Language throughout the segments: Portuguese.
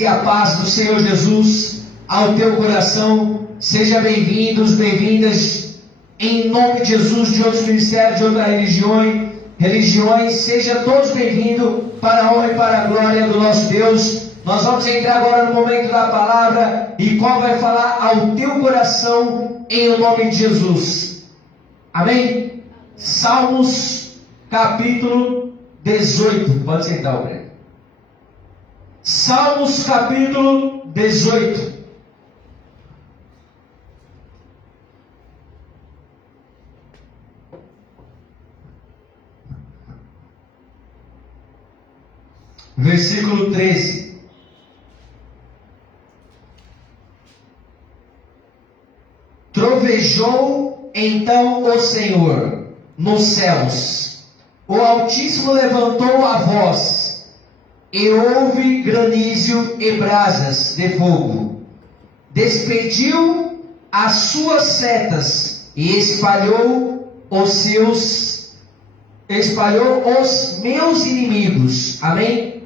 E a paz do Senhor Jesus ao teu coração. Sejam bem-vindos, bem-vindas, em nome de Jesus, de outros ministérios, de outras religiões, sejam todos bem-vindos para a honra e para a glória do nosso Deus. Nós vamos entrar agora no momento da palavra, e qual vai falar ao teu coração em nome de Jesus. Amém? Salmos capítulo 18. Pode sentar, Aurélia. Salmos capítulo 18. Versículo 13. Trovejou então o Senhor nos céus, o Altíssimo levantou a voz, e houve granizo e brasas de fogo. Despediu as suas setas e espalhou os meus inimigos. Amém?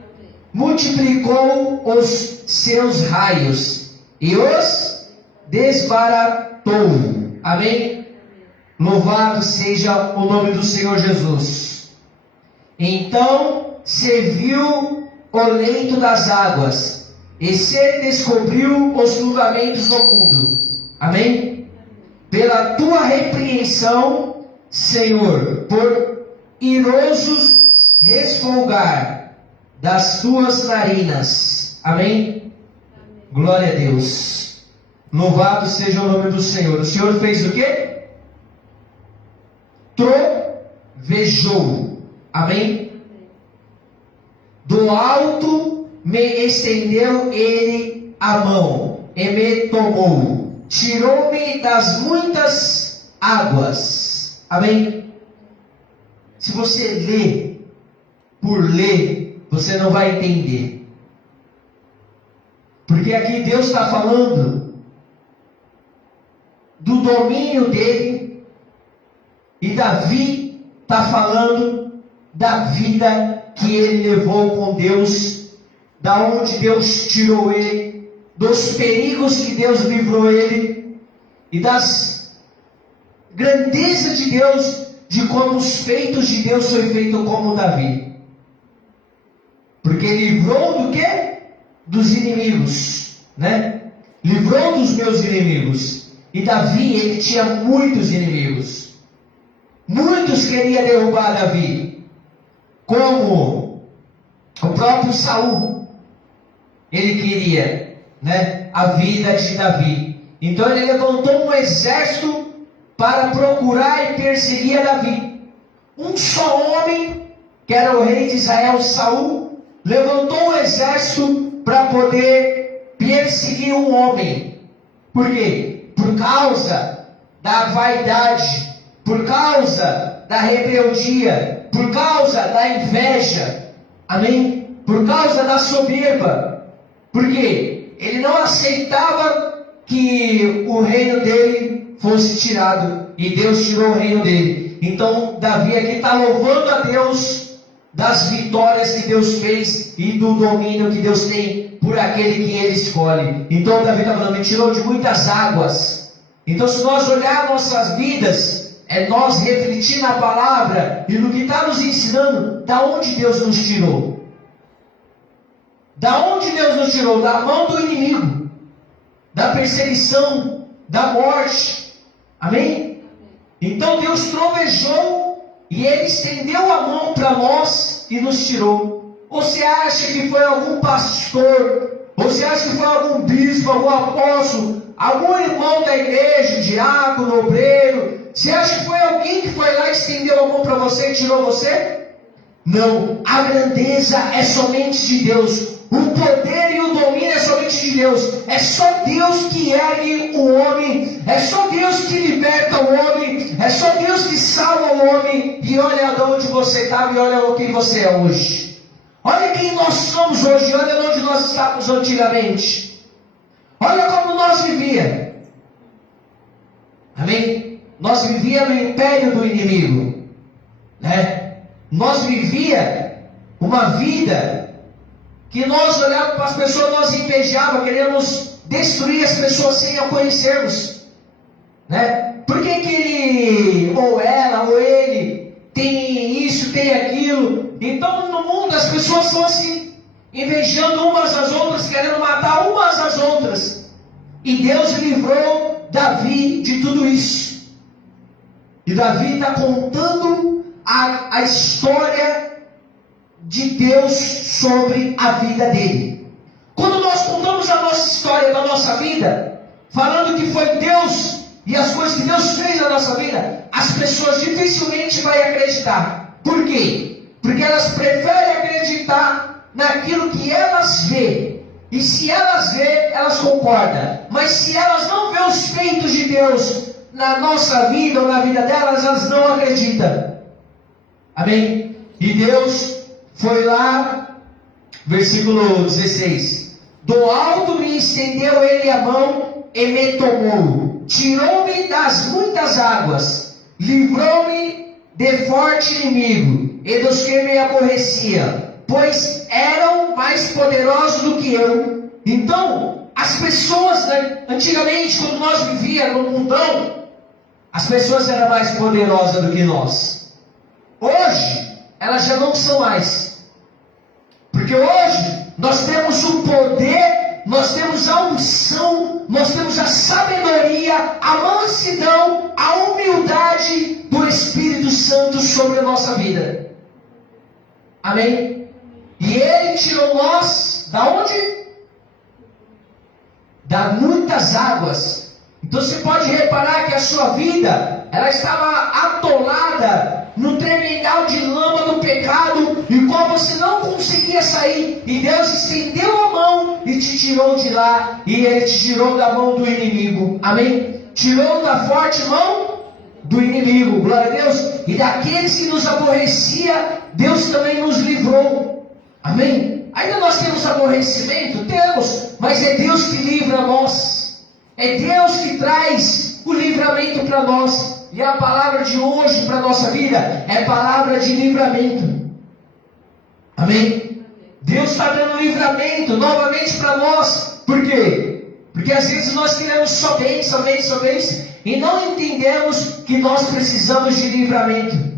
Multiplicou os seus raios e os desbaratou. Amém? Louvado seja o nome do Senhor Jesus. Então se viu o leito das águas, e se descobriu os fundamentos do mundo. Amém? Pela tua repreensão, Senhor, por irosos resfolgar das tuas narinas. Amém? Glória a Deus. Louvado seja o nome do Senhor. O Senhor fez o quê? Trovejou. Amém? Do alto me estendeu ele a mão e me tomou, tirou-me das muitas águas. Amém? Se você lê por ler, você não vai entender. Porque aqui Deus está falando do domínio dele, e Davi está falando da vida que ele levou com Deus, da onde Deus tirou ele, dos perigos que Deus livrou ele, e das grandezas de Deus, de como os feitos de Deus foi feito como Davi. Porque livrou do quê? Dos inimigos, né? Livrou dos meus inimigos. E Davi, ele tinha muitos inimigos. Muitos queriam derrubar Davi. Como o próprio Saul, ele queria, né, a vida de Davi. Então ele levantou um exército para procurar e perseguir a Davi. Um só homem, que era o rei de Israel, Saul, levantou um exército para poder perseguir um homem. Por quê? Por causa da vaidade, por causa da rebeldia, por causa da inveja, amém? Por causa da soberba. Porque ele não aceitava que o reino dele fosse tirado, e Deus tirou o reino dele. Então Davi aqui está louvando a Deus das vitórias que Deus fez e do domínio que Deus tem por aquele que ele escolhe. Então Davi está falando, me tirou de muitas águas. Então, se nós olharmos nossas vidas, é nós refletir na palavra e no que está nos ensinando, da onde Deus nos tirou. Da onde Deus nos tirou? Da mão do inimigo, da perseguição, da morte. Amém? Então Deus trovejou e Ele estendeu a mão para nós e nos tirou. Ou você acha que foi algum pastor? Ou você acha que foi algum bispo, algum apóstolo, algum irmão da igreja, diácono, obreiro? Você acha que foi alguém que foi lá e estendeu a mão para você e tirou você? Não, a grandeza é somente de Deus. O poder e o domínio é somente de Deus. É só Deus que ergue o homem. É só Deus que liberta o homem. É só Deus que salva o homem. E olha de onde você estava e olha o que você é hoje. Olha quem nós somos hoje. Olha onde nós estávamos antigamente. Olha como nós vivíamos. Amém? Nós vivíamos no império do inimigo, né? Nós vivíamos uma vida que nós olhávamos para as pessoas, nós invejávamos, queríamos destruir as pessoas sem a conhecermos, né? Por que que ele, ou ela, ou ele, tem isso, tem aquilo? Então no mundo as pessoas são assim, invejando umas às outras, querendo matar umas às outras. E Deus livrou Davi de tudo isso. E Davi está contando a história de Deus sobre a vida dele. Quando nós contamos a nossa história da nossa vida, falando que foi Deus e as coisas que Deus fez na nossa vida, as pessoas dificilmente vão acreditar. Por quê? Porque elas preferem acreditar naquilo que elas vê. E se elas vê, elas concordam. Mas se elas não vê os feitos de Deus na nossa vida ou na vida delas, elas não acreditam. Amém? E Deus foi lá, versículo 16: do alto me estendeu ele a mão e me tomou, tirou-me das muitas águas, livrou-me de forte inimigo e dos que me aborreciam, pois eram mais poderosos do que eu. Então, as pessoas, né, antigamente, quando nós vivíamos no mundão, as pessoas eram mais poderosas do que nós. Hoje, elas já não são mais. Porque hoje, nós temos o poder, nós temos a unção, nós temos a sabedoria, a mansidão, a humildade do Espírito Santo sobre a nossa vida. Amém? E Ele tirou nós, da onde? Da muitas águas. Então você pode reparar que a sua vida, ela estava atolada no tremendal de lama do pecado, e qual você não conseguia sair, e Deus estendeu a mão e te tirou de lá, e Ele te tirou da mão do inimigo. Amém? Tirou da forte mão do inimigo, glória a Deus. E daqueles que nos aborrecia, Deus também nos livrou. Amém? Ainda nós temos aborrecimento? Temos, mas é Deus que livra nós. É Deus que traz o livramento para nós. E a palavra de hoje para a nossa vida é palavra de livramento. Amém? Deus está dando livramento novamente para nós. Por quê? Porque às vezes nós queremos só bênção, bênção, bênção, e não entendemos que nós precisamos de livramento.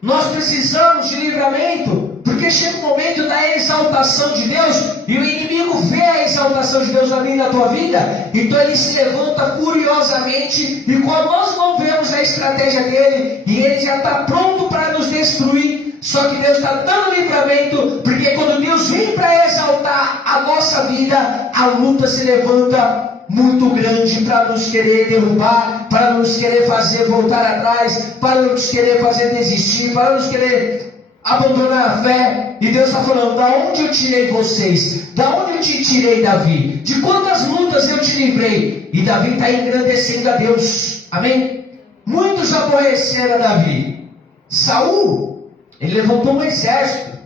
Nós precisamos de livramento, porque chega o momento da exaltação de Deus, e o inimigo vê a exaltação de Deus na minha e na tua vida, então ele se levanta furiosamente, e quando nós não vemos a estratégia dele, e ele já está pronto para nos destruir, só que Deus está dando livramento, porque quando Deus vem para exaltar a nossa vida, a luta se levanta muito grande para nos querer derrubar, para nos querer fazer voltar atrás, para nos querer fazer desistir, para nos querer abandonar a fé. E Deus está falando: da onde eu tirei vocês? Da onde eu te tirei, Davi? De quantas lutas eu te livrei? E Davi está engrandecendo a Deus. Amém? Muitos aborreceram a Davi. Saul, ele levantou um exército.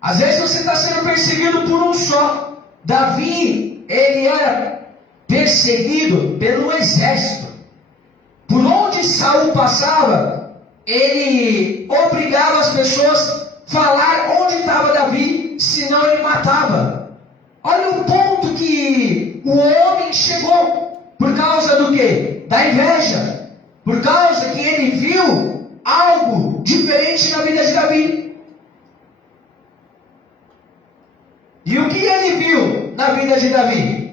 Às vezes você está sendo perseguido por um só. Davi, ele era perseguido pelo exército. Por onde Saul passava, ele obrigava as pessoas a falar onde estava Davi, senão ele matava. Olha o ponto que o homem chegou. Por causa do quê? Da inveja. Por causa que ele viu algo diferente na vida de Davi. E o que ele viu na vida de Davi?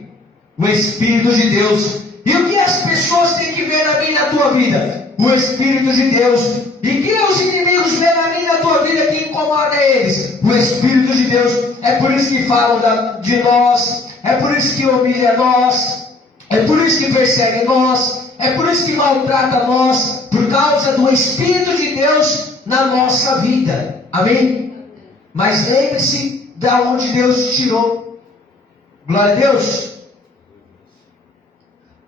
O Espírito de Deus. E o que as pessoas têm que ver na minha e na tua vida? O Espírito de Deus. E que os inimigos veem na minha e na tua vida que incomoda eles? O Espírito de Deus. É por isso que falam de nós. É por isso que humilha nós. É por isso que persegue nós. É por isso que maltrata nós. Por causa do Espírito de Deus na nossa vida. Amém? Mas lembre-se da onde Deus te tirou. Glória a Deus.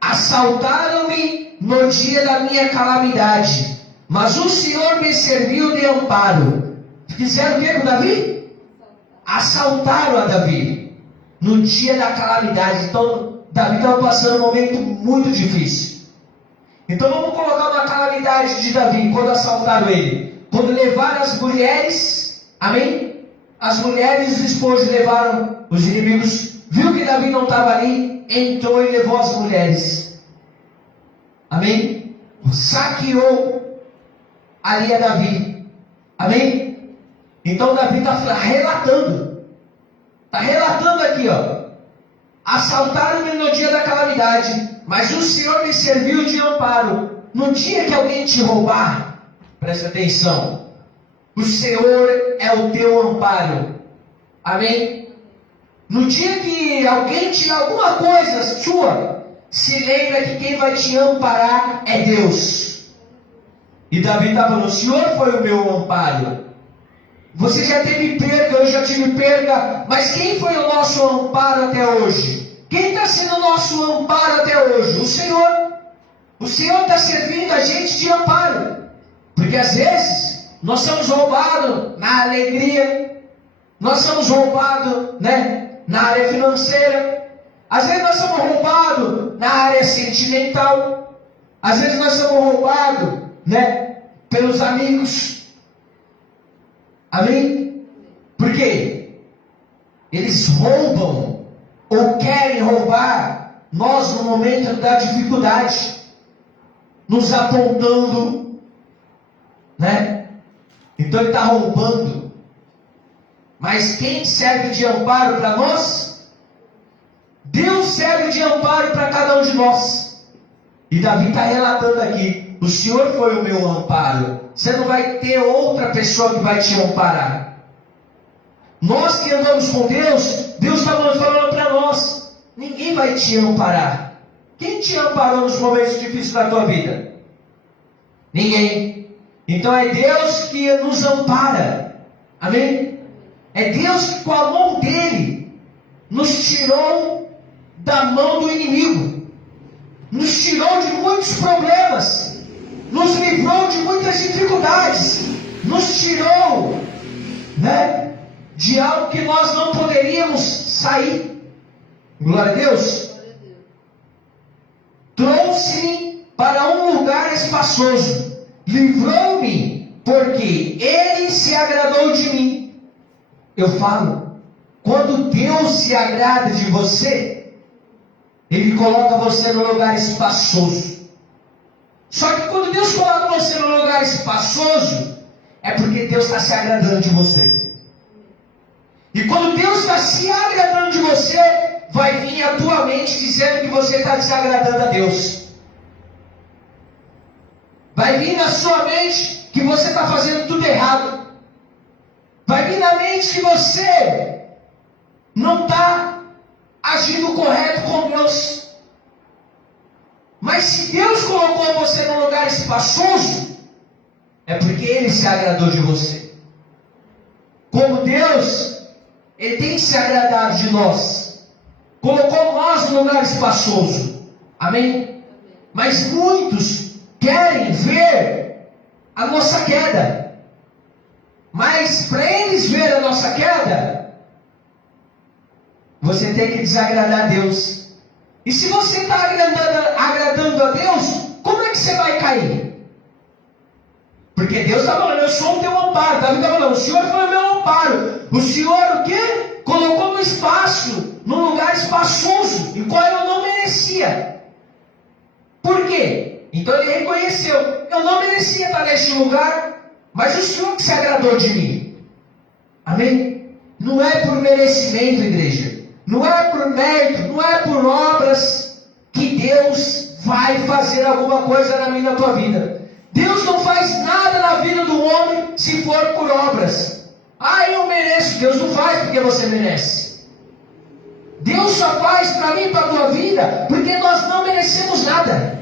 Assaltaram-me no dia da minha calamidade, mas o Senhor me serviu de amparo. Fizeram o que com Davi? Assaltaram a Davi no dia da calamidade. Então Davi estava passando um momento muito difícil. Então vamos colocar uma calamidade de Davi quando assaltaram ele. Quando levaram as mulheres, amém? as mulheres e os esposos levaram os inimigos, viu que Davi não estava ali, entrou e levou as mulheres. Amém? Saqueou ali a Davi. Amém? Então Davi está relatando. Está relatando aqui, ó. Assaltaram-me no dia da calamidade, mas o Senhor me serviu de amparo. No dia que alguém te roubar, presta atenção, o Senhor é o teu amparo. Amém? No dia que alguém tirar alguma coisa sua, se lembra que quem vai te amparar é Deus. E Davi está falando, o Senhor foi o meu amparo. Você já teve perda, eu já tive perda, mas quem foi o nosso amparo até hoje? Quem está sendo o nosso amparo até hoje? O Senhor. O Senhor está servindo a gente de amparo. Porque às vezes nós somos roubados na alegria, nós somos roubados, na área financeira, às vezes nós somos roubados na área sentimental, às vezes nós somos roubados, pelos amigos. Amém? Por quê? Eles roubam ou querem roubar nós no momento da dificuldade, nos apontando, Então ele está roubando. Mas quem serve de amparo para nós? Deus serve de amparo para cada um de nós. E Davi está relatando aqui, o Senhor foi o meu amparo. Você não vai ter outra pessoa que vai te amparar. Nós que andamos com Deus, Deus está falando para nós, ninguém vai te amparar. Quem te amparou nos momentos difíceis da tua vida? Ninguém. Então é Deus que nos ampara. Amém? É Deus que com a mão dele nos tirou da mão do inimigo. Nos tirou de muitos problemas. Nos livrou de muitas dificuldades. Nos tirou, de algo que nós não poderíamos sair. Glória a Deus. Trouxe-me para um lugar espaçoso. Livrou-me, porque Ele se agradou de mim. Eu falo, quando Deus se agrada de você, Ele coloca você no lugar espaçoso. Só que quando Deus coloca você no lugar espaçoso, é porque Deus está se agradando de você. E quando Deus está se agradando de você, vai vir a tua mente dizendo que você está desagradando a Deus. Vai vir na sua mente que você está fazendo tudo errado. Vai vir na mente que você não está agindo correto com Deus. Mas se Deus colocou você num lugar espaçoso, é porque Ele se agradou de você. Como Deus, Ele tem que se agradar de nós. Colocou nós num lugar espaçoso. Amém? Mas muitos querem ver a nossa queda. Mas para eles ver a nossa queda, você tem que desagradar a Deus. E se você está agradando a Deus, como é que você vai cair? Porque Deus está falando, eu sou o teu amparo. Davi está falando, o Senhor foi o meu amparo. O Senhor o quê? Colocou no espaço, num lugar espaçoso, em qual eu não merecia. Por quê? Então ele reconheceu, eu não merecia estar neste lugar, mas o Senhor que se agradou de mim. Amém? Não é por merecimento, igreja. Não é por mérito, não é por obras que Deus vai fazer alguma coisa na minha e na tua vida. Deus não faz nada na vida do homem se for por obras. Eu mereço. Deus não faz porque você merece. Deus só faz para mim e para a tua vida porque nós não merecemos nada.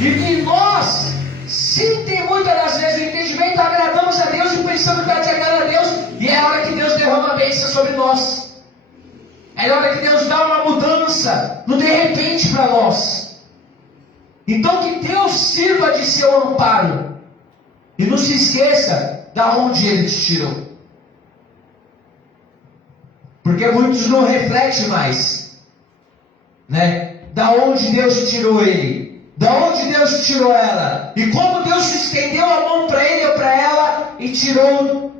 E que nós, sim, tem muitas das vezes o entendimento, agradamos a Deus e pensamos que vai te agradar a Deus, e é a hora que Deus derrama a bênção sobre nós. É a hora que Deus dá uma mudança, no de repente para nós. Então que Deus sirva de seu amparo. E não se esqueça da onde Ele te tirou. Porque muitos não refletem mais, da onde Deus tirou ele. Da onde Deus tirou ela. E como Deus estendeu a mão para ele ou para ela e tirou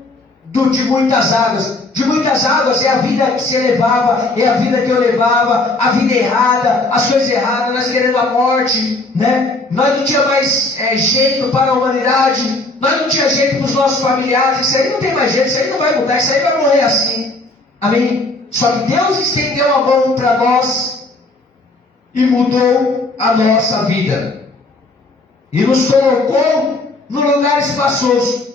de muitas águas. De muitas águas é a vida que se levava, é a vida que eu levava, a vida errada, as coisas erradas, nós querendo a morte, né? Nós não tinha mais jeito para a humanidade, nós não tinha jeito para os nossos familiares, isso aí não tem mais jeito, isso aí não vai mudar, isso aí vai morrer assim. Amém? Só que Deus estendeu a mão para nós e mudou a nossa vida. E nos colocou no lugar espaçoso.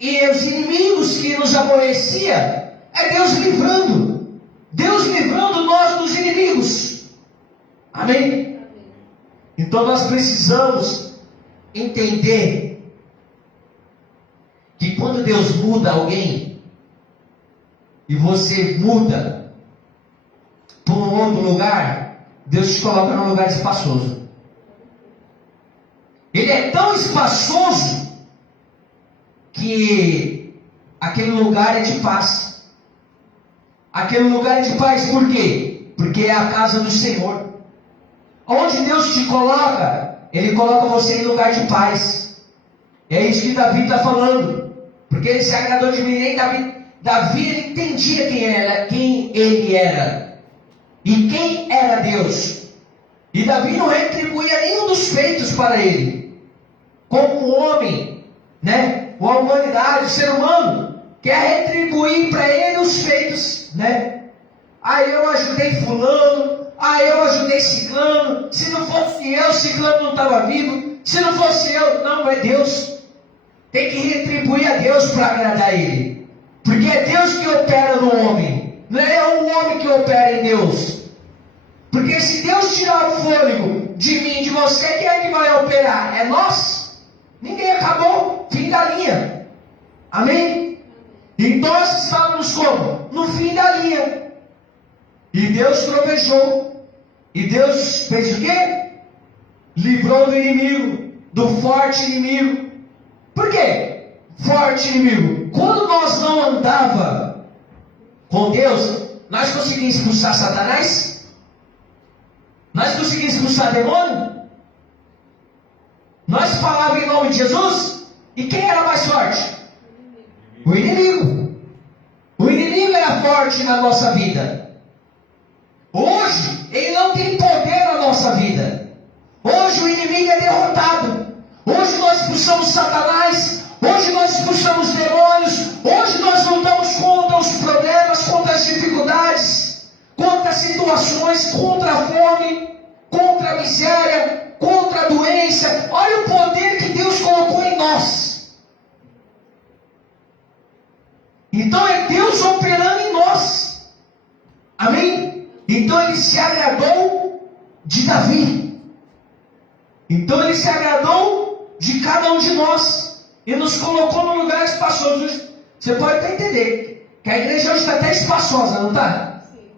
E os inimigos que nos aborrecia, é Deus livrando. Deus livrando nós dos inimigos. Amém? Então nós precisamos entender que quando Deus muda alguém, e você muda para um outro lugar, Deus te coloca num lugar espaçoso. Ele é tão espaçoso que aquele lugar é de paz. Aquele lugar é de paz, por quê? Porque é a casa do Senhor. Onde Deus te coloca, Ele coloca você em lugar de paz. É isso que Davi está falando. Porque ele se agradou de mim. Davi ele entendia quem ele era. E quem era Deus. E Davi não retribuía nenhum dos feitos para ele. Como homem, né? A humanidade, o ser humano, quer retribuir para ele os feitos, né? Eu ajudei fulano, eu ajudei ciclano, se não fosse eu, ciclano não estava vivo, se não fosse eu, não, é Deus. Tem que retribuir a Deus para agradar ele, porque é Deus que opera no homem, não é o homem que opera em Deus. Porque se Deus tirar o fôlego de mim, de você, quem é que vai operar? É nós? Ninguém, acabou, fim da linha. Amém? Então nós estávamos como? No fim da linha. E Deus trovejou. E Deus fez o quê? Livrou do inimigo, do forte inimigo. Por quê? Forte inimigo. Quando nós não andava com Deus, nós conseguimos expulsar Satanás? Nós conseguimos expulsar demônio? Nós falávamos em nome de Jesus? E quem era mais forte? O inimigo. O inimigo era forte na nossa vida. Hoje, ele não tem poder na nossa vida. Hoje o inimigo é derrotado. Hoje nós expulsamos Satanás. Hoje nós expulsamos demônios. Hoje nós lutamos contra os problemas, contra as dificuldades, contra as situações, contra a fome, contra a miséria, contra a doença. Olha o poder que Deus colocou em nós. Então é Deus operando em nós. Amém? Então ele se agradou de Davi. Então ele se agradou de cada um de nós. E nos colocou no lugar espaçoso. Você pode até entender que a igreja hoje está até espaçosa, não está? Sim.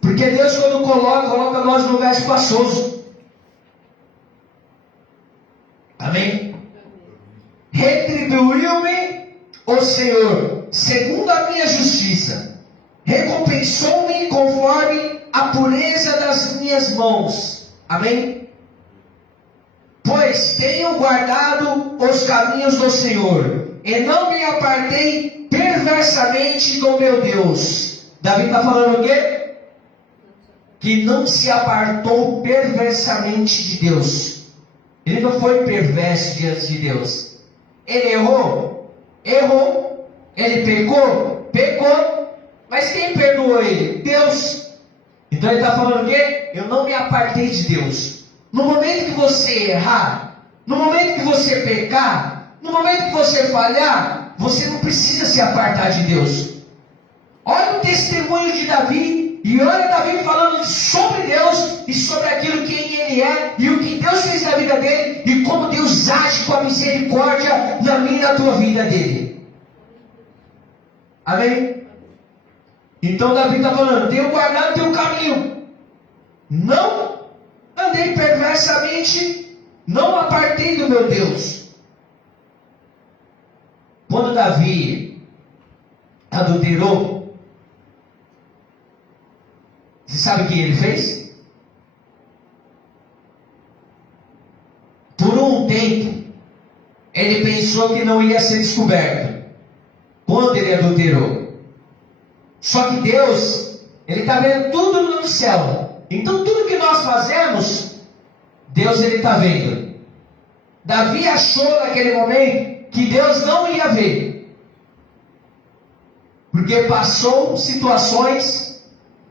Porque Deus, quando coloca nós no lugar espaçoso. Amém? Retribuiu-me o Senhor segundo a minha justiça, recompensou-me conforme a pureza das minhas mãos. Amém? Pois tenho guardado os caminhos do Senhor, e não me apartei perversamente do meu Deus. Davi está falando o quê? Que não se apartou perversamente de Deus. Ele não foi perverso diante de Deus. Ele errou. Ele pecou. Mas quem perdoou ele? Deus. Então ele está falando o quê? Eu não me apartei de Deus. No momento que você errar, no momento que você pecar, no momento que você falhar, você não precisa se apartar de Deus. Olha o testemunho de Davi. E olha Davi falando sobre Deus e sobre aquilo quem ele é e o que Deus fez na vida dele e como Deus age com a misericórdia na minha e na tua vida dele. Amém? Então Davi está falando, tenho guardado teu caminho, não andei perversamente, não apartei do meu Deus. Quando Davi adulterou, você sabe o que ele fez? Por um tempo, ele pensou que não ia ser descoberto quando ele adulterou. Só que Deus, ele está vendo tudo no céu. Então tudo que nós fazemos, Deus ele está vendo. Davi achou naquele momento que Deus não ia ver, porque passou situações,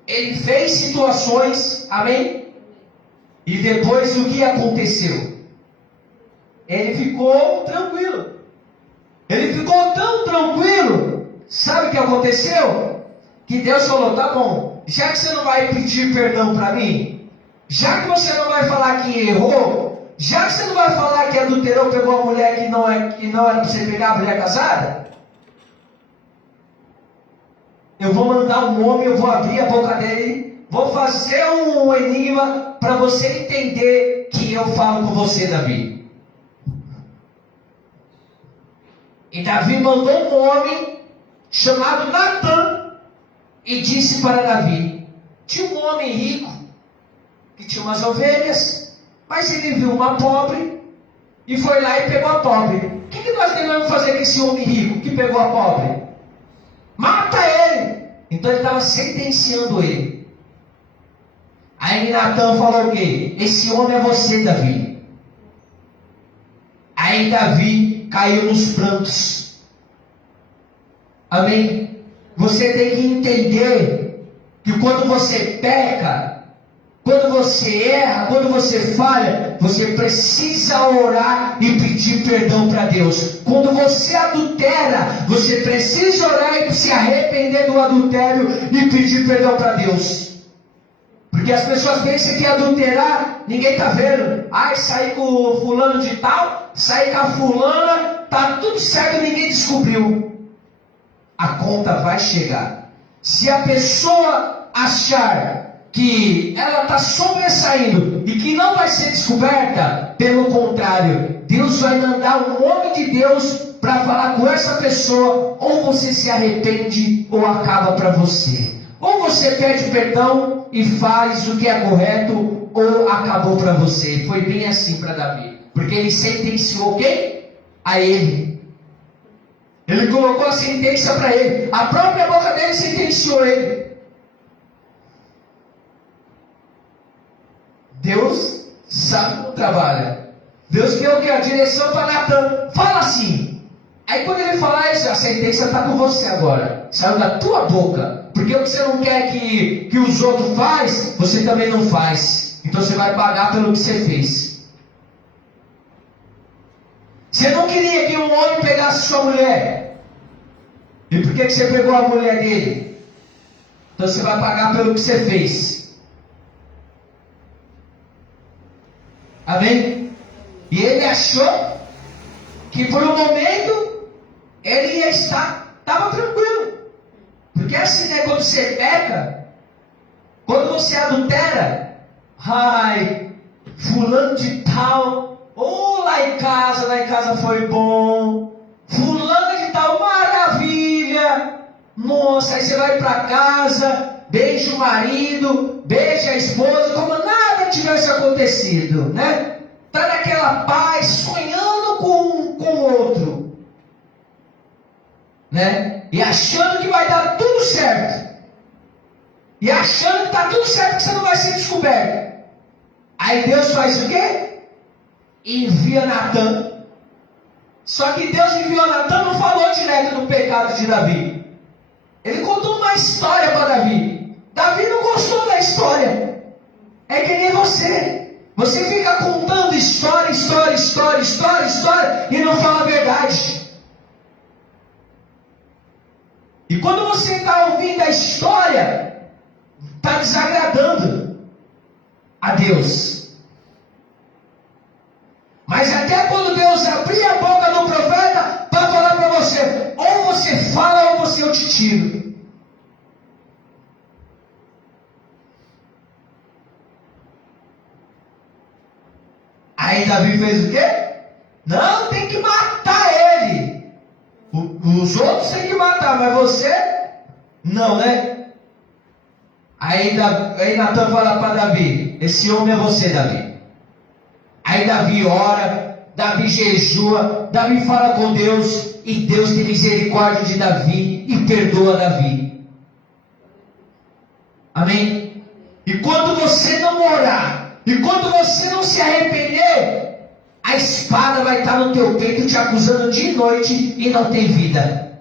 ele fez situações, amém? E depois o que aconteceu? Ele ficou tranquilo. Ele ficou tão tranquilo. Sabe o que aconteceu? Que Deus falou, tá bom, já que você não vai pedir perdão para mim, já que você não vai falar que errou, já que você não vai falar que adulterou, pegou uma mulher que não era para você pegar, a mulher casada, eu vou mandar um homem, eu vou abrir a boca dele, vou fazer um enigma para você entender que eu falo com você, Davi. E Davi mandou um homem chamado Natan e disse para Davi: tinha um homem rico que tinha umas ovelhas, mas ele viu uma pobre e foi lá e pegou a pobre. O que nós devemos fazer com esse homem rico que pegou a pobre? Mata ele! Então ele estava sentenciando ele. Aí Natan falou o quê? Esse homem é você, Davi. Aí Davi caiu nos prantos. Amém? Você tem que entender que quando você peca, quando você erra, quando você falha, você precisa orar e pedir perdão para Deus. Quando você adultera, você precisa orar e se arrepender do adultério e pedir perdão para Deus. Porque as pessoas pensam que adulterar, ninguém está vendo. Ai, saí com o fulano de tal, saí com a fulana, tá tudo certo, ninguém descobriu. A conta vai chegar. Se a pessoa achar que ela está sobressaindo e que não vai ser descoberta, pelo contrário, Deus vai mandar um homem de Deus para falar com essa pessoa, ou você se arrepende ou acaba para você. Ou você pede perdão e faz o que é correto, ou acabou para você. Foi bem assim para Davi, porque ele sentenciou quem? A ele. Ele colocou a sentença para ele. A própria boca dele sentenciou ele. Deus sabe como trabalha. Deus deu a direção para Natan. Fala assim. Aí quando ele falar isso, a sentença está com você agora. Saiu da tua boca. Porque o que você não quer que os outros faz, você também não faz. Então você vai pagar pelo que você fez. Você não queria que um homem pegasse sua mulher. E por que você pegou a mulher dele? Então você vai pagar pelo que você fez. Amém? E ele achou que por um momento ele ia estar, estava tranquilo. Porque assim, né, quando você peca, quando você adultera, ai, fulano de tal, ou lá em casa foi bom, fulano de tal, maravilha, nossa, aí você vai para casa, beija o marido, beija a esposa, como nada tivesse acontecido, né? Está naquela paz, sonhando com o outro, né? E achando que vai dar tudo certo. E achando que está tudo certo, que você não vai ser descoberto. Aí Deus faz o quê? Envia Natan. Só que Deus enviou Natan, não falou direto do pecado de Davi. Ele contou uma história para Davi. Davi não gostou da história. É que nem você. Você fica contando história e não fala a verdade. E quando você está ouvindo a história, está desagradando a Deus. Mas até quando Deus abrir a boca do profeta para falar para você, ou você fala ou eu te tiro. Aí Davi fez o quê? Não, tem que matar ele. Os outros tem que matar, mas você, não, né? Aí Natan fala para Davi, esse homem é você, Davi. Aí Davi ora, Davi jejua, Davi fala com Deus, e Deus tem misericórdia de Davi e perdoa Davi. Amém? E quando você não orar, e quando você não se arrepender, a espada vai estar no teu peito te acusando de noite e não tem vida.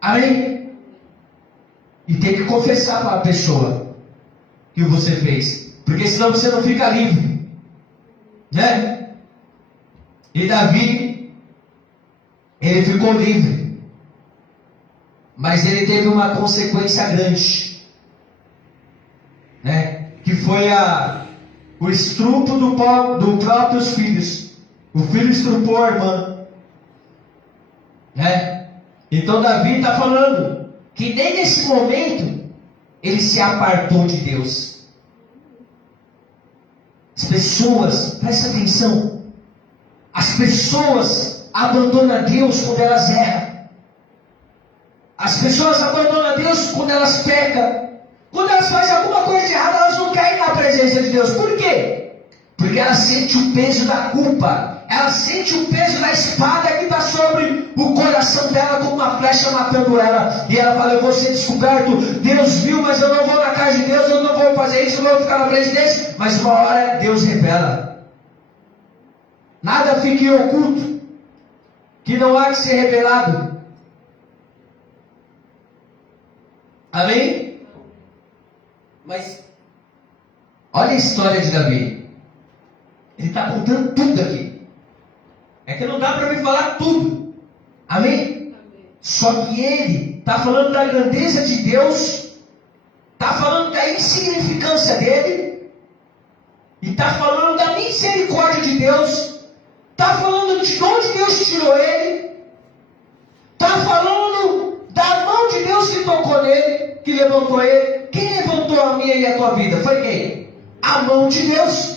Amém? E tem que confessar para a pessoa que você fez, porque senão você não fica livre, né? E Davi, ele ficou livre, mas ele teve uma consequência grande, né? Que foi o estupro do próprios filhos. O filho estrupou a irmã, né? Então Davi está falando que nem nesse momento ele se apartou de Deus. As pessoas, presta atenção, as pessoas abandonam Deus quando elas erram. As pessoas abandonam Deus quando elas pecam. Quando elas fazem alguma coisa de errado, elas não caem na presença de Deus. Por quê? Porque elas sentem o peso da culpa. Ela sente o peso da espada que está sobre o coração dela, como uma flecha matando ela. E ela fala: eu vou ser descoberto. Deus viu, mas eu não vou na casa de Deus. Eu não vou fazer isso, eu não vou ficar na presidência. Mas uma hora Deus revela. Nada fique oculto, que não há que ser revelado. Amém? Mas olha a história de Davi. Ele está contando tudo aqui. É que não dá para me falar tudo. Amém? Só que ele está falando da grandeza de Deus, está falando da insignificância dele, e está falando da misericórdia de Deus, está falando de onde Deus tirou ele, está falando da mão de Deus que tocou nele, que levantou ele. Quem levantou a minha e a tua vida? Foi quem? A mão de Deus.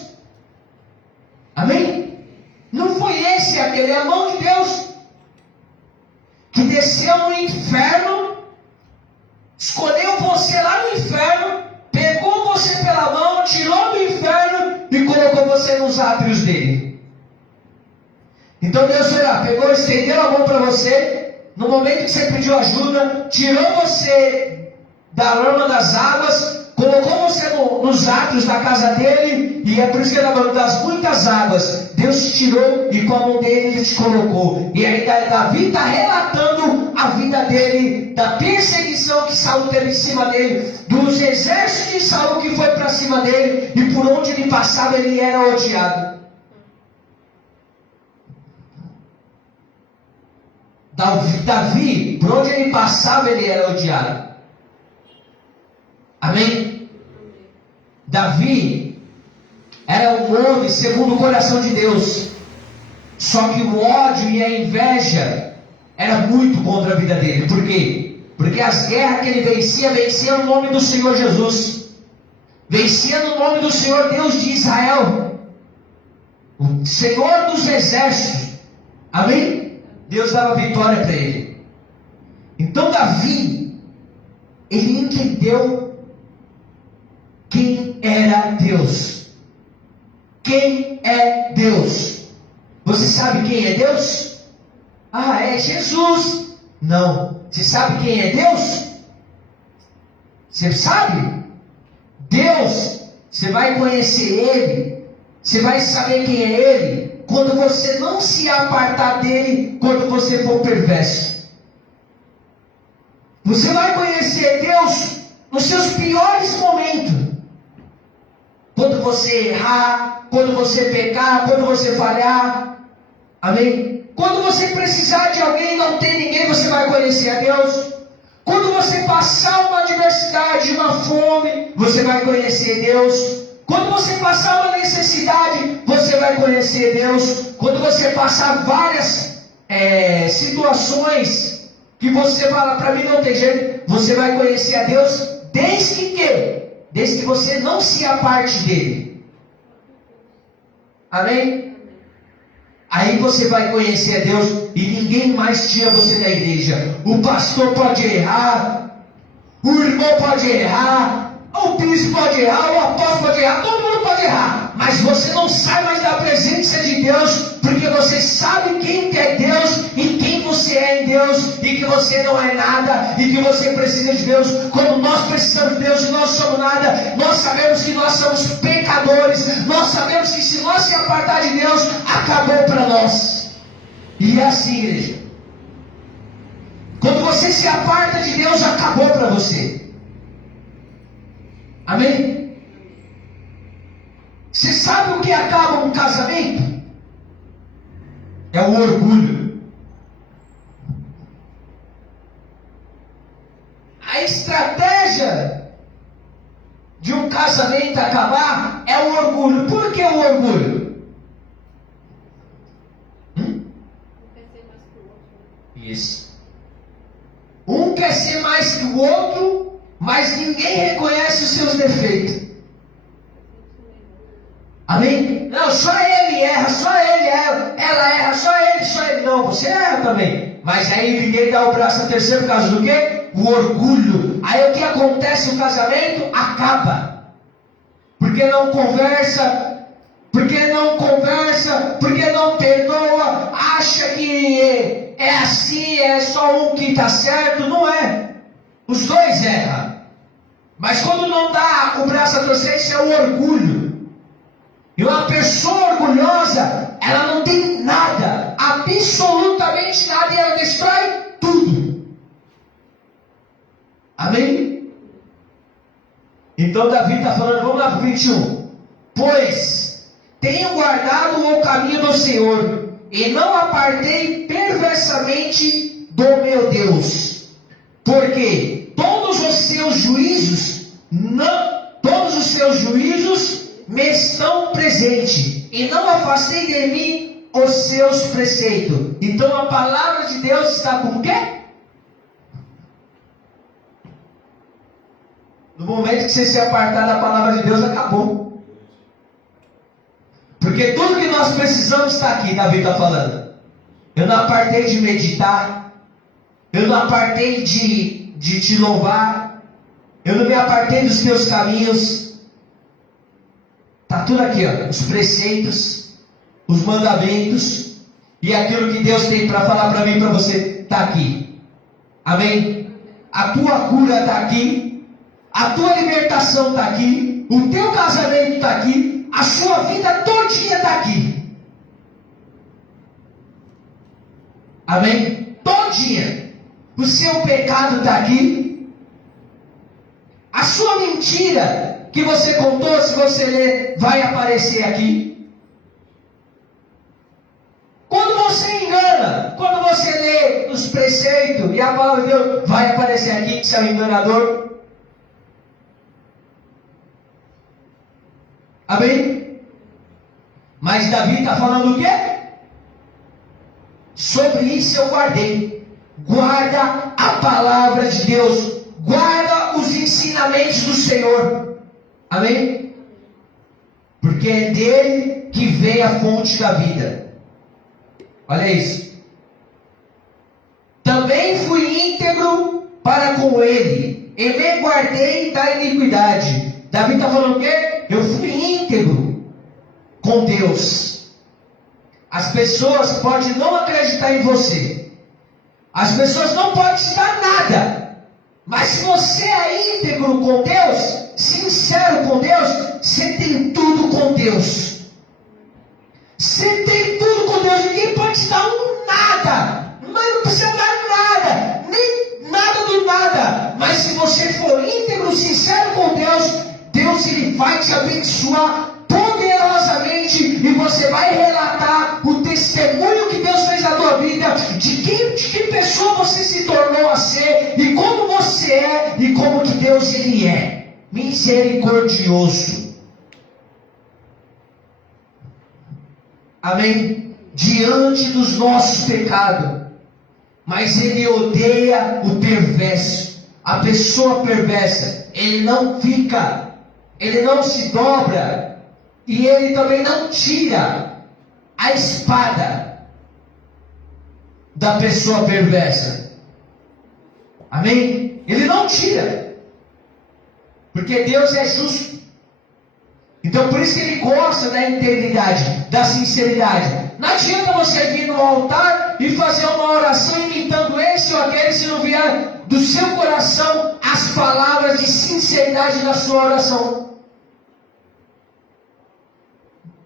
Amém? Não foi esse, aquele, é a mão de Deus, que desceu no inferno, escolheu você lá no inferno, pegou você pela mão, tirou do inferno e colocou você nos átrios dele. Então Deus foi lá, pegou, estendeu a mão para você, no momento que você pediu ajuda, tirou você da lama das águas, colocou você nos átrios da casa dele, e é por isso que ele está falando das muitas águas. Deus te tirou e com a mão dele ele te colocou. E aí Davi está relatando a vida dele, da perseguição que Saul teve em cima dele, dos exércitos de Saul que foi para cima dele, e por onde ele passava ele era odiado. Davi, por onde ele passava ele era odiado. Amém? Davi era um homem segundo o coração de Deus. Só que o ódio e a inveja era muito contra a vida dele. Por quê? Porque as guerras que ele vencia no nome do Senhor Jesus. Vencia no nome do Senhor Deus de Israel, o Senhor dos exércitos. Amém? Deus dava vitória para ele. Então Davi, ele entendeu quem era Deus. Quem é Deus? Você sabe quem é Deus? Ah, é Jesus. Não. Você sabe quem é Deus? Você sabe? Deus, você vai conhecer Ele, você vai saber quem é Ele, quando você não se apartar dEle, quando você for perverso. Você vai conhecer Deus nos seus piores momentos. Quando você errar, quando você pecar, quando você falhar. Amém? Quando você precisar de alguém e não tem ninguém, você vai conhecer a Deus. Quando você passar uma adversidade, uma fome, você vai conhecer Deus. Quando você passar uma necessidade, você vai conhecer Deus. Quando você passar várias situações que você fala, para mim não tem jeito, você vai conhecer a Deus, desde que você não se aparte dele. Amém? Aí você vai conhecer a Deus e ninguém mais tira você da igreja. O pastor pode errar, o irmão pode errar, o bispo pode errar, o apóstolo pode errar, todo mundo pode errar. mas você não sai mais da presença de Deus, porque você sabe quem é Deus e quem você é em Deus, e que você não é nada, e que você precisa de Deus, como nós precisamos de Deus e nós somos nada. Nós sabemos que nós somos pecadores, nós sabemos que se nós se apartar de Deus, acabou para nós. E é assim, igreja. Quando você se aparta de Deus, acabou para você. Amém? Você sabe o que acaba um casamento? É o orgulho. A estratégia de um casamento acabar é o orgulho. Por que o orgulho? Isso. Um quer ser mais que o outro, mas ninguém reconhece os seus defeitos. Amém? Não, só ele erra, só ele erra, ela erra, só ele. Não, você erra também. Mas aí ninguém dá o braço a terceiro por causa do quê? O orgulho. Aí o que acontece? O casamento acaba. Porque não conversa, porque não perdoa, acha que é assim, é só um que está certo. Não é. Os dois erram. Mas quando não dá o braço a torcer, isso é o orgulho. E uma pessoa orgulhosa, ela não tem nada, absolutamente nada, e ela destrói tudo. Amém? Então Davi está falando, vamos lá para o 21. Pois tenho guardado o caminho do Senhor, e não apartei perversamente do meu Deus. Porque todos os seus juízos me estão presentes, e não afastei de mim os seus preceitos. Então a palavra de Deus está com o quê? No momento que você se apartar da palavra de Deus, acabou. Porque tudo que nós precisamos está aqui, Davi está falando. Eu não apartei de meditar, eu não apartei de te louvar, eu não me apartei dos teus caminhos. Está tudo aqui, ó, os preceitos, os mandamentos e aquilo que Deus tem para falar para mim e para você está aqui. Amém? A tua cura está aqui, a tua libertação está aqui, o teu casamento está aqui, a sua vida todinha está aqui. Amém? Todinha. O seu pecado está aqui, a sua mentira que você contou, se você ler, vai aparecer aqui. Quando você engana, quando você lê os preceitos e a palavra de Deus, vai aparecer aqui que você é um enganador. Amém? Mas Davi está falando o quê? Sobre isso eu guardei. Guarda a palavra de Deus. Guarda os ensinamentos do Senhor. Amém? Porque é dele que vem a fonte da vida. Olha isso. Também fui íntegro para com ele, e me guardei da iniquidade. Davi está falando o quê? Eu fui íntegro com Deus. As pessoas podem não acreditar em você. As pessoas não podem te dar nada. Mas se você é íntegro com Deus, sincero com Deus, você tem tudo com Deus. Você tem tudo com Deus. Ninguém pode te dar um nada. Mas não precisa dar nada. Nem nada do nada. Mas se você for íntegro, sincero com Deus, Deus ele vai te abençoar poderosamente. E você vai relatar o testemunho que Deus fez na tua vida. De que pessoa você se tornou a ser. E como você é. E como que Deus ele é. Misericordioso. Amém? Diante dos nossos pecados. Mas ele odeia o perverso. A pessoa perversa. Ele não fica. Ele não se dobra. E ele também não tira a espada da pessoa perversa. Amém? Ele não tira. Porque Deus é justo. E Então por isso que ele gosta da integridade, da sinceridade. Não adianta você vir no altar e fazer uma oração imitando esse ou aquele, se não vier do seu coração as palavras de sinceridade da sua oração.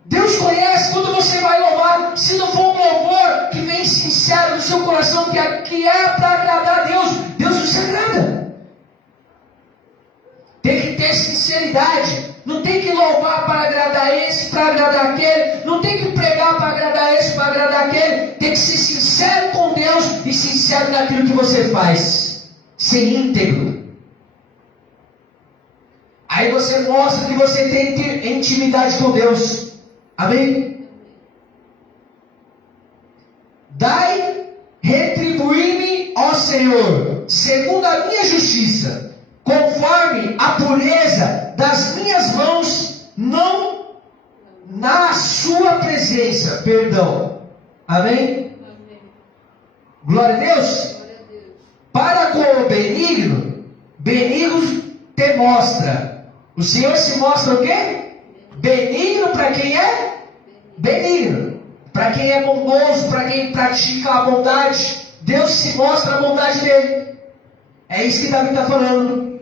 Deus conhece quando você vai louvar, se não for um louvor que vem sincero do seu coração, que é para agradar a Deus, Deus não se agrada. Tem que ter sinceridade. Não tem que louvar para agradar esse, para agradar aquele. Não tem que pregar para agradar esse, para agradar aquele. Tem que ser sincero com Deus e sincero naquilo que você faz. Ser íntegro. Aí você mostra que você tem intimidade com Deus. Amém? Dai, retribuí-me, ó Senhor, segundo a minha justiça, conforme a pureza das minhas mãos, não na sua presença. Perdão. Amém? Amém. Glória a Deus. Glória a Deus. Para com o benigno, benigno te mostra. O Senhor se mostra o quê? Benigno para quem é? Benigno. Para quem é bondoso, para quem pratica a bondade. Deus se mostra a bondade dele. É isso que Davi está falando.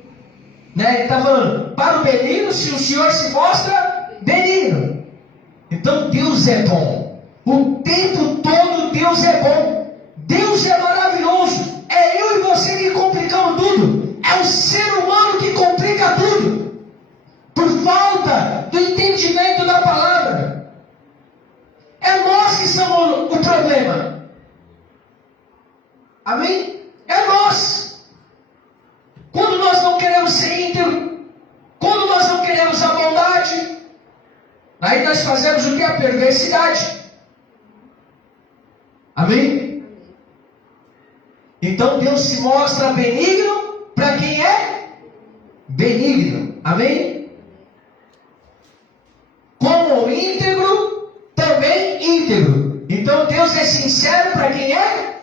Né? Ele está falando, para o benigno, se o Senhor se mostra benigno. Então Deus é bom. O tempo todo Deus é bom. Deus é maravilhoso. É eu e você que complicamos tudo. É o ser humano que complica tudo. Por falta do entendimento da palavra. É nós que somos o problema. Amém? É nós. Quando nós não queremos ser íntegros, quando nós não queremos a bondade, aí nós fazemos o que? A perversidade. Amém? Então Deus se mostra benigno para quem é benigno. Amém? Como íntegro, também íntegro. Então Deus é sincero para quem é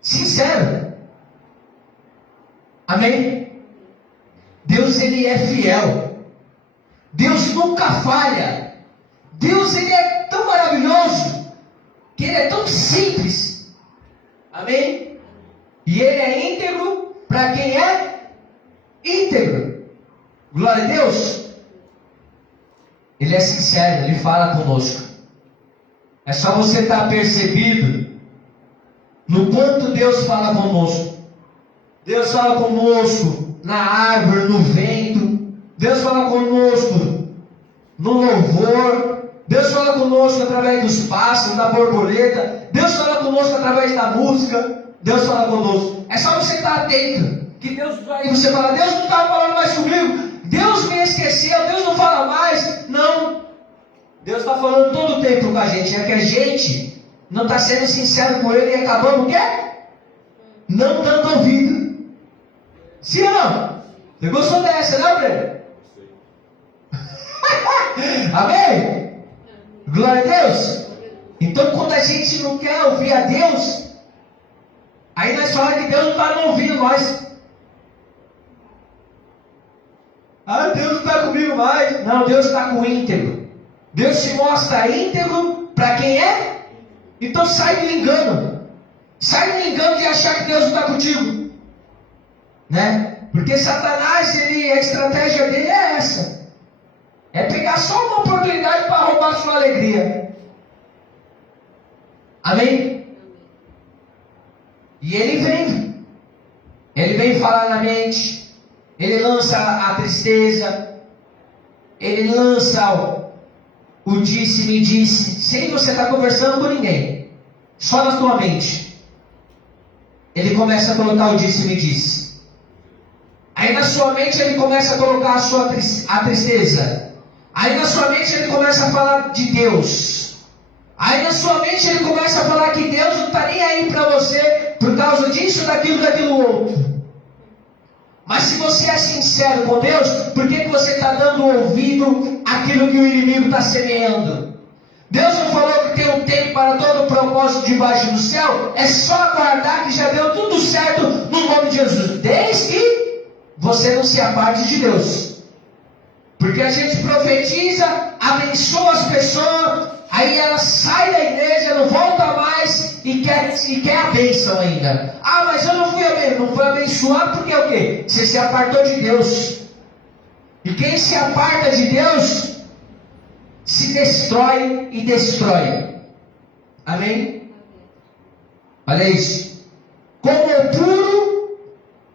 sincero. Amém? Deus, ele é fiel. Deus nunca falha. Deus, ele é tão maravilhoso que ele é tão simples. Amém? E ele é íntegro para quem é íntegro. Glória a Deus. Ele é sincero, ele fala conosco. É só você estar percebido no quanto Deus fala conosco. Deus fala conosco na árvore, no vento. Deus fala conosco no louvor. Deus fala conosco através dos pássaros, da borboleta. Deus fala conosco através da música. Deus fala conosco. É só você estar atento. Que Deus, aí você fala, Deus não está falando mais comigo. Deus me esqueceu, Deus não fala mais. Não. Deus está falando todo o tempo com a gente. É que a gente não está sendo sincero com Ele e acabamos o quê? Não dando ouvido. Sim ou não? Você gostou dessa, não, Breno? Amém? Glória a Deus. Então quando a gente não quer ouvir a Deus, aí nós falamos que Deus não está ouvindo nós. Ah, Deus não está comigo mais. Não, Deus está com o íntegro. Deus se mostra íntegro para quem é. Então sai do engano. Sai do engano de achar que Deus não está contigo. Né? Porque Satanás, a estratégia dele é essa. É pegar só uma oportunidade para roubar sua alegria. Amém? E ele vem. Ele vem falar na mente. Ele lança a tristeza. Ele lança o disse-me disse. Sem você estar conversando com ninguém. Só na tua mente. Ele começa a colocar o disse-me disse. Aí na sua mente ele começa a colocar a tristeza. Aí na sua mente ele começa a falar de Deus. Aí na sua mente ele começa a falar que Deus não está nem aí para você por causa disso, daquilo outro. Mas se você é sincero com Deus, por que você está dando ouvido àquilo que o inimigo está semeando? Deus não falou que tem um tempo para todo o propósito debaixo do céu? É só aguardar que já deu tudo certo no nome de Jesus. Desde que você não se aparte de Deus. Porque a gente profetiza, abençoa as pessoas, aí ela sai da igreja, não volta mais e quer a bênção ainda. Ah, mas eu não fui abençoado porque o quê? Você se apartou de Deus. E quem se aparta de Deus, se destrói e destrói. Amém? Olha isso. Como o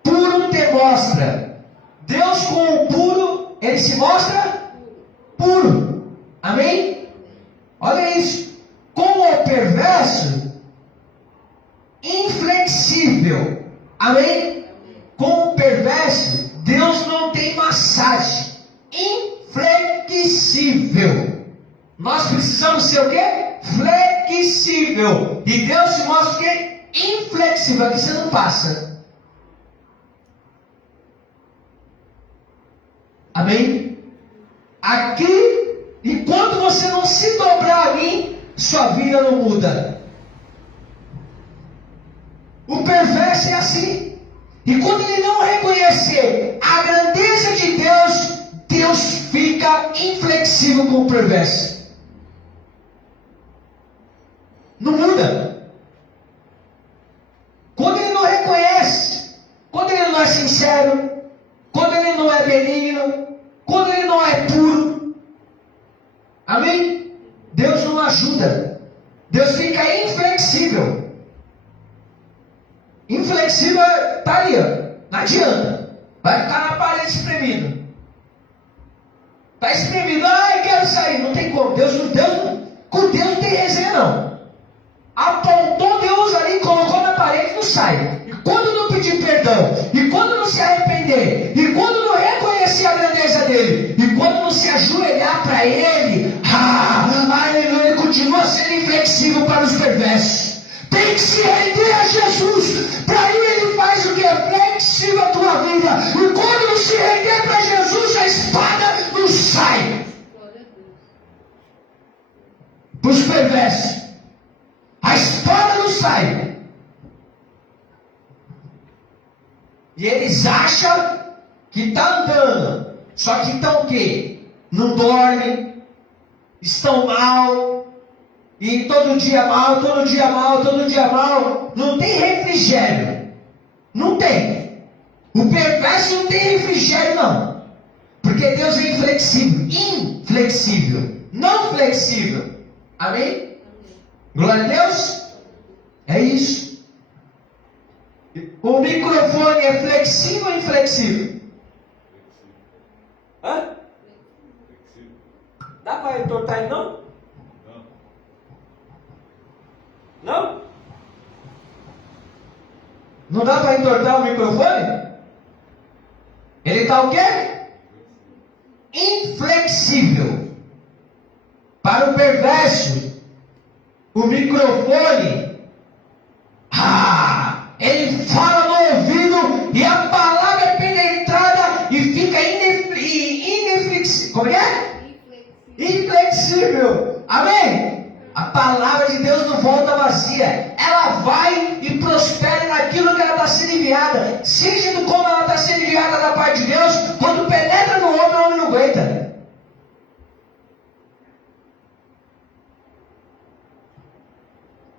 puro te mostra. Deus com o puro, ele se mostra puro. Amém? Olha isso. Com o perverso, inflexível. Amém? Com o perverso, Deus não tem massagem. Inflexível. Nós precisamos ser o quê? Flexível. E Deus se mostra o quê? Inflexível. Aqui você não passa. Amém? Aqui, enquanto você não se dobrar a mim, sua vida não muda. O perverso é assim. E quando ele não reconhecer a grandeza de Deus, Deus fica inflexível com o perverso. Não muda. Quando ele não reconhece, quando ele não é sincero, quando ele não é benigno, quando ele não é puro, amém? Deus não ajuda. Deus fica inflexível. Inflexível está ali, ó. Não adianta. Vai ficar na parede espremido. Está espremido. Ai, quero sair. Não tem como. Com Deus não tem resenha, não. Apontou Deus ali, colocou na parede, não sai. E quando não pedir perdão, e quando não se arrepender, e quando não reconhecer a grandeza dele, e quando não se ajoelhar para ele, ele continua sendo inflexível para os perversos. Tem que se render a Jesus. Para aí ele faz o que? Flexível a tua vida. E quando não se render para Jesus, a espada não sai. Para os perversos, a espada não sai. E eles acham que está andando. Só que estão o quê? Não dormem. Estão mal. E todo dia mal, todo dia mal, todo dia mal. Não tem refrigério. Não tem. O perverso não tem refrigério, não. Porque Deus é inflexível. Inflexível. Não flexível. Amém? Glória a Deus. É isso. O microfone é flexível ou inflexível? Hã? Dá para entortar ele não? Não? Não dá para entortar o microfone? Ele está o quê? Inflexível. Para o perverso, o microfone, ele fala no ouvido e a palavra é penetrada e fica inflexível. Como é? Inflexível. Amém? A palavra de Deus não volta vazia. Ela vai e prospera naquilo que ela está sendo enviada. Seja do como ela está sendo enviada da parte de Deus, quando penetra no homem, o homem não aguenta.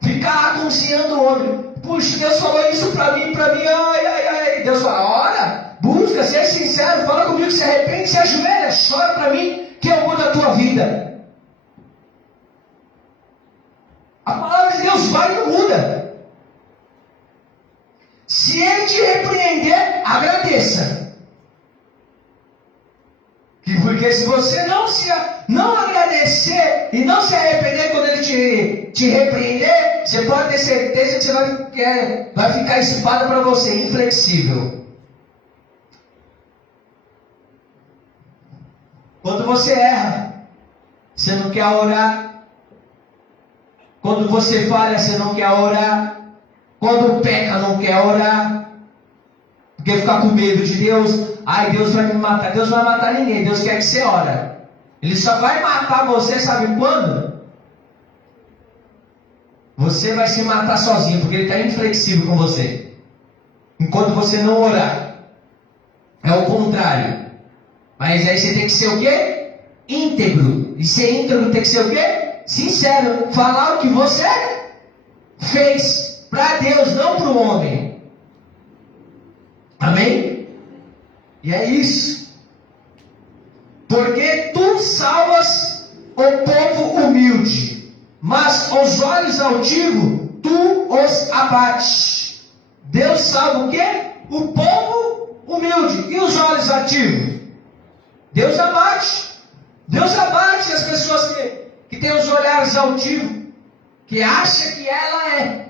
Fica aconselhando o homem. Puxa, Deus falou isso para mim, ai. Deus fala, olha, busca, seja sincero, fala comigo, se arrepende, se ajoelha, chora para mim, que eu mudo a tua vida. A palavra de Deus vai e não muda. Se ele te repreender, agradeça. Porque se você não agradecer e não se arrepender quando ele te repreender, você pode ter certeza que você vai ficar espada para você, inflexível. Quando você erra, você não quer orar. Quando você falha, você não quer orar. Quando peca, não quer orar. Porque fica com medo de Deus. Ai, Deus vai me matar. Deus não vai matar ninguém. Deus quer que você ora. Ele só vai matar você, sabe quando? Você vai se matar sozinho, porque ele está inflexível com você. Enquanto você não orar. É o contrário. Mas aí você tem que ser o quê? Íntegro. E ser íntegro tem que ser o quê? Sincero. Falar o que você fez para Deus, não para o homem. Amém? E é isso. Porque tu salvas o povo humilde, mas os olhos altivos tu os abates. Deus salva o quê? O povo humilde. E os olhos altivos? Deus abate. Deus abate as pessoas que têm os olhares altivos, que acham que ela é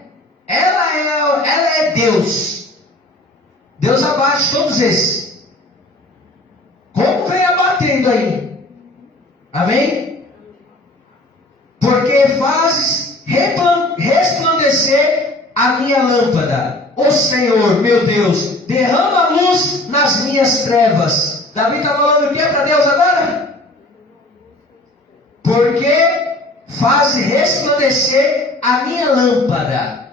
Deus. Deus abate todos esses. Como vem abatendo aí? Amém? Porque fazes resplandecer a minha lâmpada. Ó Senhor, meu Deus, derrama a luz nas minhas trevas. Davi está falando o que para Deus agora? Porque faz resplandecer a minha lâmpada.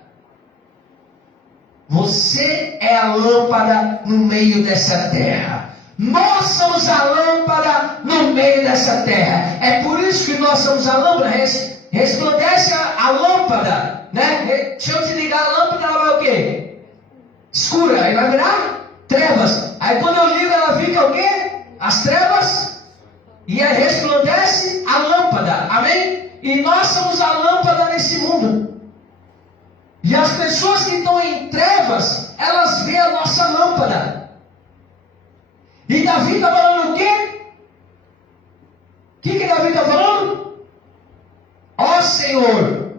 Você é a lâmpada no meio dessa terra. Nós somos a lâmpada no meio dessa terra. É por isso que nós somos a lâmpada. Resplandece a lâmpada, né? Se eu desligar a lâmpada, ela vai o quê? Escura, aí vai virar trevas. Aí quando eu ligo, ela fica o quê? As trevas. E aí resplandece a lâmpada. Amém? E nós somos a lâmpada nesse mundo. E as pessoas que estão em trevas, elas veem a nossa lâmpada. E Davi está falando o quê? O que Davi está falando? Ó Senhor,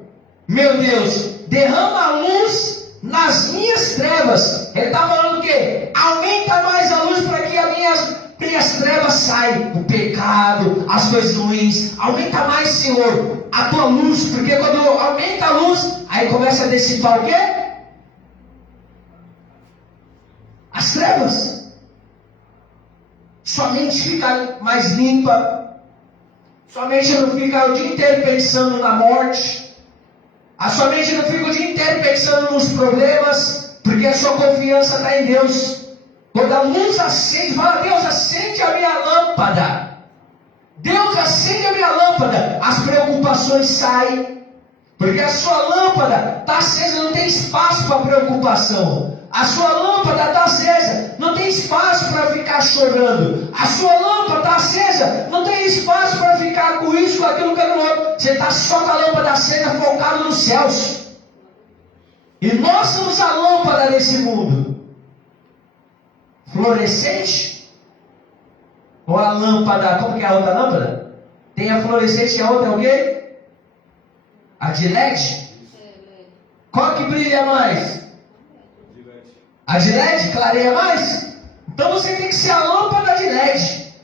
meu Deus, derrama a luz nas minhas trevas. Ele está falando o quê? Aumenta mais a luz para que as trevas saiam. O pecado, as coisas ruins. Aumenta mais, Senhor, a tua luz. Porque quando aumenta a luz, aí começa a dissipar o quê? As trevas. Sua mente fica mais limpa. Sua mente não fica o dia inteiro pensando na morte. A sua mente não fica o dia inteiro pensando nos problemas, porque a sua confiança está em Deus. Quando a luz acende, fala: Deus, acende a minha lâmpada. Deus, acende a minha lâmpada. As preocupações saem, porque a sua lâmpada está acesa, não tem espaço para preocupação. A sua lâmpada está acesa, não tem espaço para ficar chorando. A sua lâmpada está acesa, não tem espaço para ficar com isso, com aquilo, com aquilo outro. Você está só com a lâmpada acesa, focado nos céus. E nós somos a lâmpada desse mundo. Fluorescente? Ou a lâmpada, como que é a outra lâmpada? Tem a fluorescente e a outra é o quê? A de LED? Qual que brilha mais? A de LED clareia mais? Então você tem que ser a lâmpada de LED.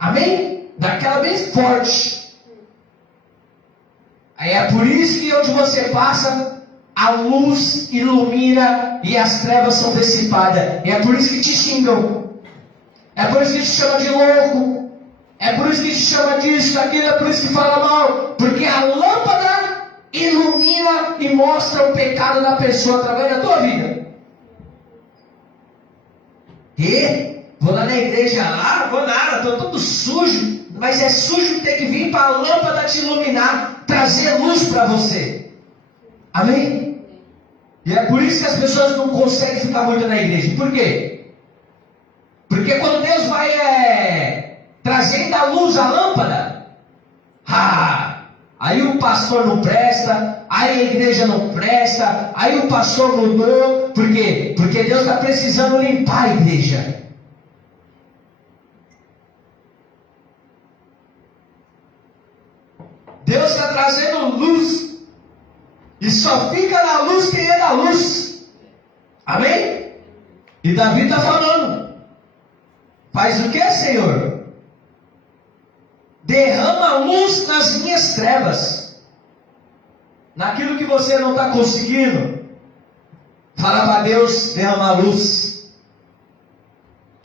Amém? Daquela bem forte. Aí é por isso que onde você passa, a luz ilumina e as trevas são dissipadas. E é por isso que te xingam. É por isso que te chama de louco. É por isso que te chama disso, daquilo. É por isso que fala mal. Porque a lâmpada ilumina e mostra o pecado da pessoa através da tua vida. E vou lá na igreja, vou nada, estou todo sujo. Mas é sujo que tem que vir para a lâmpada te iluminar, trazer luz para você. Amém? E é por isso que as pessoas não conseguem ficar muito na igreja. Por quê? Porque quando Deus vai trazendo a luz, a lâmpada, aí o pastor não presta, aí a igreja não presta, aí o pastor mudou. Por quê? Porque Deus está precisando limpar a igreja. Deus está trazendo luz. E só fica na luz quem é da luz. Amém? E Davi está falando: faz o que, Senhor? Derrama luz nas minhas trevas. Naquilo que você não está conseguindo, fala para Deus, derrama luz.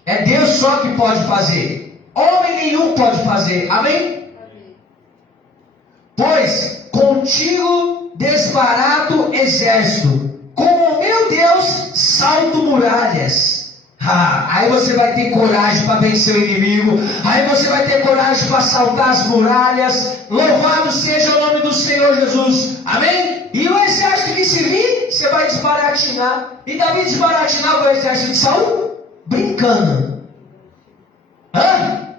É Deus só que pode fazer. Homem nenhum pode fazer. Amém? Pois contigo desbarato exército, com o meu Deus salto muralhas. Aí você vai ter coragem para vencer o inimigo. Aí você vai ter coragem para saltar as muralhas. Louvado seja o nome do Senhor Jesus. Amém? E o exército que se vir, você vai desbaratinar. E Davi desbaratinava o exército de Saul? Brincando. Hã?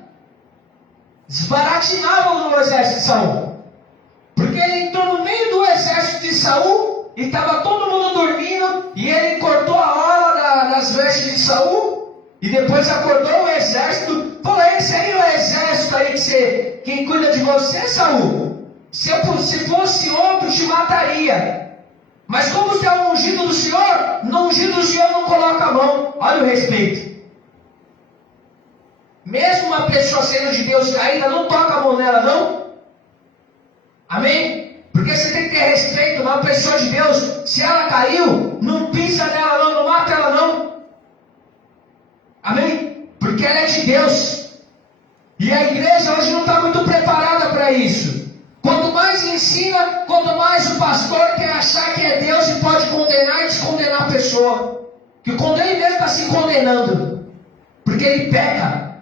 Desbaratinava o exército de Saul. Porque ele entrou no meio do exército de Saul e estava todo mundo dormindo. E ele cortou a orla das vestes de Saul. E depois acordou o exército. Falou: esse aí é o exército aí que cuida de você, Saul. Se fosse outro, te mataria. Mas como você é o ungido do Senhor, no ungido do Senhor não coloca a mão. Olha o respeito. Mesmo uma pessoa sendo de Deus caída, não toca a mão nela, não. Amém? Porque você tem que ter respeito. Uma pessoa de Deus, se ela caiu, não pisa nela não, não mata ela não. Amém? Porque ela é de Deus. E a igreja hoje não está muito preparada para isso. Quanto mais ensina, quanto mais o pastor quer achar que é Deus e pode condenar e descondenar a pessoa. Que quando ele mesmo está se condenando. Porque ele peca.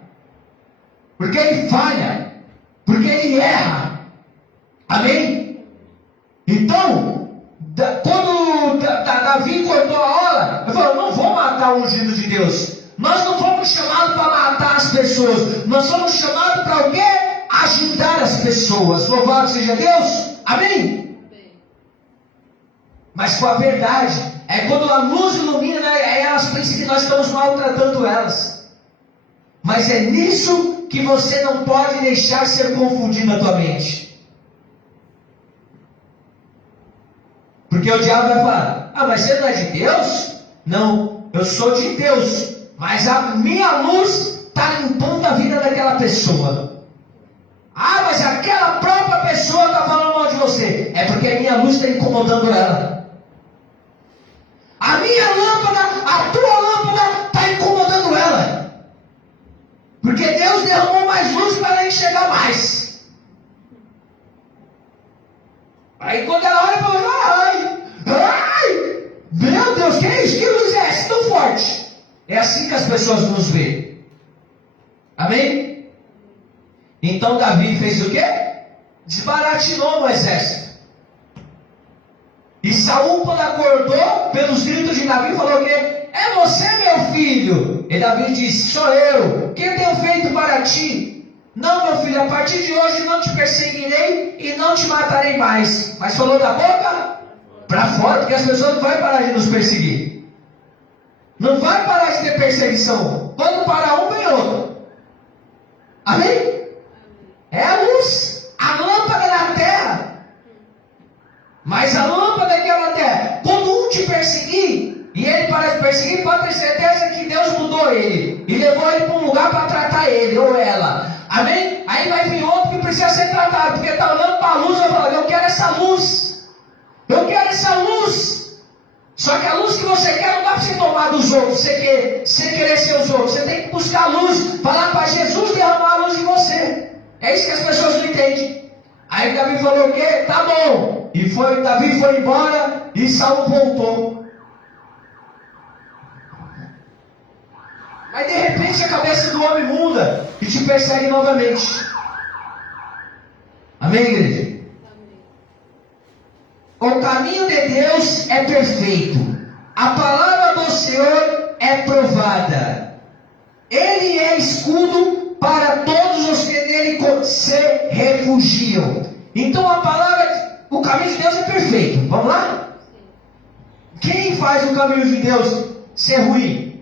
Porque ele falha. Porque ele erra. Amém? Então, quando Davi cortou a orla, ele falou: não vou matar o ungido de Deus. Nós não fomos chamados para matar as pessoas. Nós somos chamados para o quê? Ajudar as pessoas. Louvado seja Deus. Amém? Mas com a verdade, é quando a luz ilumina, né, elas pensam que nós estamos maltratando elas. Mas é nisso que você não pode deixar ser confundido na tua mente. Porque o diabo vai falar: ah, mas você não é de Deus? Não, eu sou de Deus. Mas a minha luz está limpando a vida daquela pessoa. Ah, mas aquela própria pessoa está falando mal de você. É porque a minha luz está incomodando ela. A minha lâmpada, a tua lâmpada está incomodando ela. Porque Deus derramou mais luz para ela enxergar mais. Aí quando ela olha para você: ai, meu Deus, que é isso? Que luz é essa tão forte? É assim que as pessoas nos veem. Amém? Então Davi fez o quê? Desbaratinou o exército. E Saul, quando acordou pelos gritos de Davi, falou o quê? É você, meu filho? E Davi disse: sou eu. O que eu tenho feito para ti? Não, meu filho, a partir de hoje não te perseguirei e não te matarei mais. Mas falou da boca para fora, porque as pessoas não vão parar de nos perseguir. Não vai parar de ter perseguição. Quando parar um, vem outro. Amém? É a luz, a lâmpada na terra. Mas a lâmpada aqui é na terra. Quando um te perseguir, e ele para de perseguir, pode ter certeza que Deus mudou ele. E levou ele para um lugar para tratar ele ou ela. Amém? Aí vai vir outro que precisa ser tratado. Porque está olhando para a luz e vai falar: eu quero essa luz. Eu quero essa luz. Só que a luz que você quer não dá para você tomar dos outros, você querer ser os outros. Você tem que buscar a luz, falar para Jesus derramar a luz em você. É isso que as pessoas não entendem. Aí Davi falou o quê? Tá bom. E Davi foi embora e Saul voltou. Mas de repente a cabeça do homem muda e te persegue novamente. Amém, igreja? O caminho de Deus é perfeito. A palavra do Senhor é provada. Ele é escudo para todos os que nele se refugiam. Então a palavra, o caminho de Deus é perfeito. Vamos lá? Quem faz o caminho de Deus ser ruim?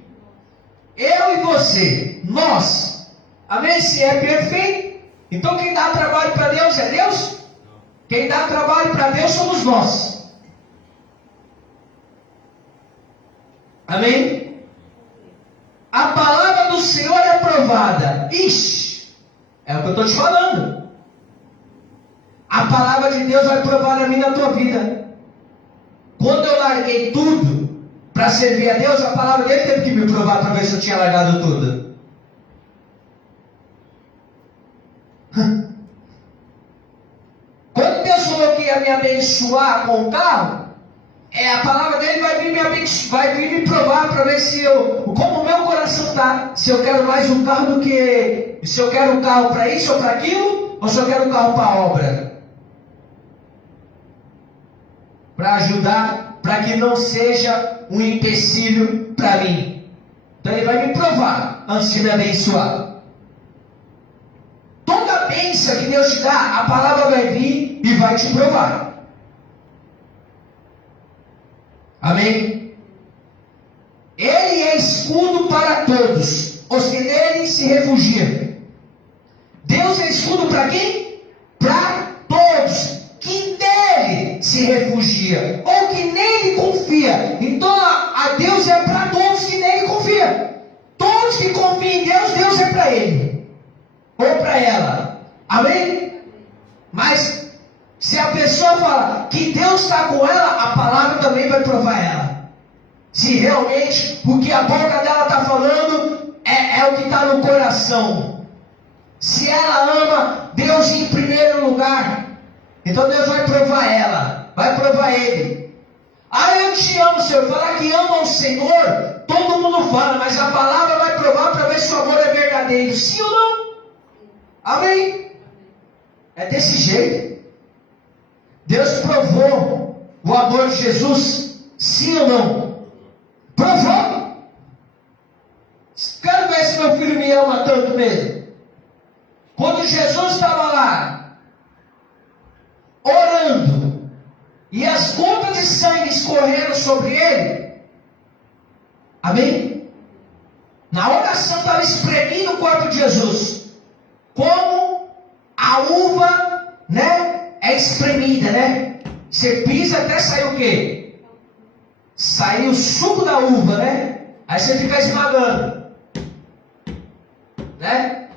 Eu e você. Nós. Amém? Se é perfeito, então quem dá trabalho para Deus é Deus? Quem dá trabalho para Deus somos nós. Amém? A palavra do Senhor é provada. Ixi, é o que eu estou te falando. A palavra de Deus vai provar a mim na tua vida. Quando eu larguei tudo para servir a Deus, a palavra dele teve que me provar para ver se eu tinha largado tudo. Quando Deus falou que ia me abençoar com o carro, a palavra dele vai vir me provar para ver se como o meu coração gastar, se eu quero mais um carro do que... Se eu quero um carro para isso ou para aquilo, ou se eu quero um carro para a obra. Para ajudar, para que não seja um empecilho para mim. Então ele vai me provar antes de me abençoar. Toda bênção que Deus te dá, a palavra vai vir e vai te provar. Amém? Ele é escudo para todos os que nele se refugiam. Deus é escudo para quem? Para todos que nele se refugia, ou que nele confia. Então a Deus é para todos que nele confia. Todos que confiam em Deus, Deus é para ele ou para ela. Amém? Mas se a pessoa fala que Deus está com ela, a palavra também vai provar ela. Se realmente o que a boca dela está falando é o que está no coração. Se ela ama Deus em primeiro lugar, então Deus vai provar ela, vai provar ele. Ah, eu te amo, Senhor. Falar que ama o Senhor, todo mundo fala, mas a palavra vai provar para ver se o amor é verdadeiro. Sim ou não? Amém? É desse jeito. Deus provou o amor de Jesus, sim ou não? Provou. Quero ver se meu filho me ama tanto mesmo. Quando Jesus estava lá, orando, e as gotas de sangue escorreram sobre ele, amém? Na oração estava espremindo o corpo de Jesus, como a uva, né, é espremida, né? Você pisa até sair o quê? Sair o suco da uva, né? Aí você fica esmagando, né?